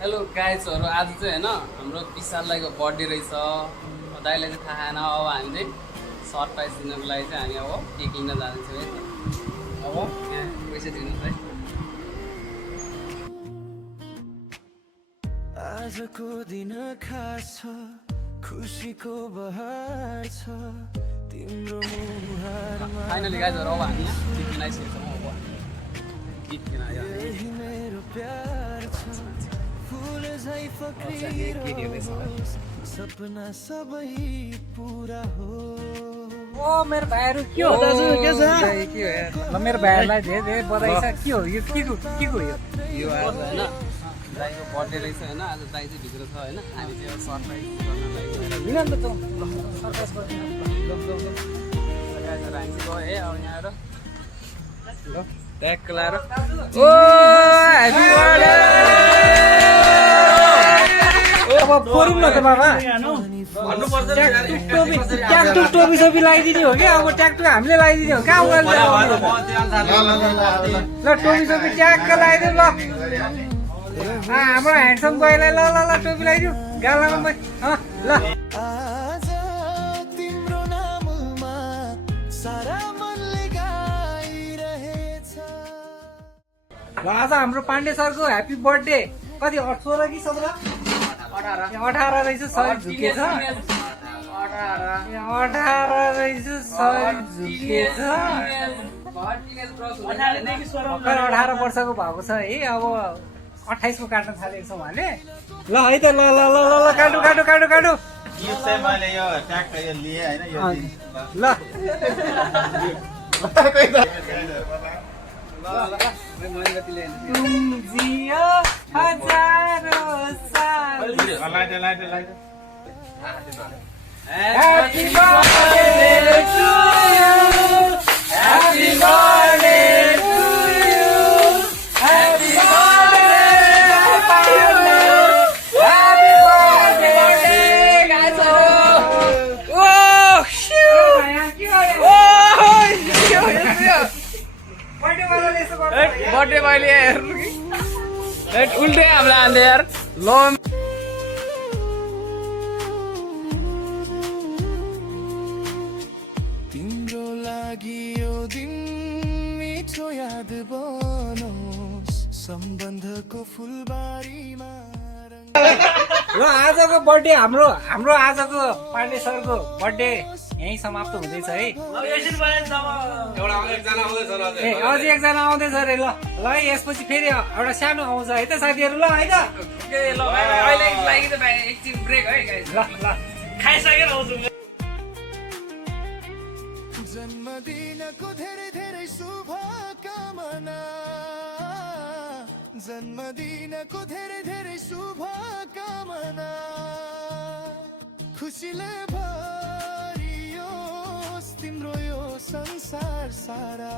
Hello गाइजहरू, आज चाहिँ होइन हाम्रो विशाल दाइको बर्थडे रहेछ। दाइलाई चाहिँ थाहा छैन। अब हामी चाहिँ सरप्राइज दिनको लागि चाहिँ हामी अब केक लिन जाँदैछौँ है। अब यहाँ पैसा दिनुहोस् है। आजको दिन खास छ, खुसीको बहार छ तिम्रो मुहारमा। फाइनली गाइजहरू अब हामी यहाँ केक लिन आइसकेको छौँ। अब केक लिन आयो मेरो प्यार छ, फुल झै फक्रिरहोस्, सपना सबै पुरा हो। ओ मेरो भाइहरू के हो दाजु? के छ? के हो यार? ल मेरो भाइहरूलाई धेरै धेरै बधाई छ। के हो यो? के को यो आज होइन दाइको बर्थडे रहेछ होइन। आज दाइ चाहिँ भित्र छ होइन। हामी चाहिँ सरप्राइज गर्नलाई लिन नि त त सरप्राइज गर्दिन। गाइजहरू हामी चाहिँ गयो है। अब यहाँ आएर ल ट्याग लाएर ओ ह्यापी बर्थडे। अब परुम न त बाबा। ट्याकटुक टोपी सोपी लगाइदिने हो क्या? अब ट्याकटुक हामीले लगाइदिने हो क्या? ल टोपी सोपी ट्याक्क लगाइदिउँ ल। हाम्रो ह्यान्डसम बोयलाई ल ल ल टोपी लगाइदिउँ गालामा। ल आज तिम्रो नाममा सारा मनले गाइरहेछ। ल आज हाम्रो पाण्डे सरको ह्याप्पी बर्थडे। कति 16 कि 17? 18 रहेछ। शरीर झुकेछ। 18 रहेछ। शरीर झुकेछ। भर्खर 18 वर्षको भएको छ है। अब 28 को काट्न थालेको छ उहाँले। ल है त ल ल ल ल ल काटु काटु काटु काटु मैले यो ट्याग यो लिएँ होइन यो दिन ल तुम जियो हजारों साल। Light light light Happy birthday to you. Happy birthday to you. Happy birthday, happy birthday, guys. Oh, shoot. Birthday मैले उल्टै हामीलाई हाल्दै यार। ल तिम्रो लागि यो दिन मिठो याद बनोस्, सम्बन्धको फुलबारीमा ल आजको बर्थडे हाम्रो आजको पाण्डे सरको बर्थडे यही समाप्त हुँदैछ है। ए अझै एकजना आउँदैछ अरे। ल ल है यसपछि फेरि एउटा सानो आउँछ है त साथीहरू। ल है त ल अहिले लागि त भाइ एकछिन ब्रेक है गाइस। ल ल खाइसकेर आउँछु। जन्मदिनको धेरै धेरै शुभकामना, जन्मदिनको धेरै धेरै शुभकामना, खुसीले भरियोस् तिम्रो यो संसार सारा।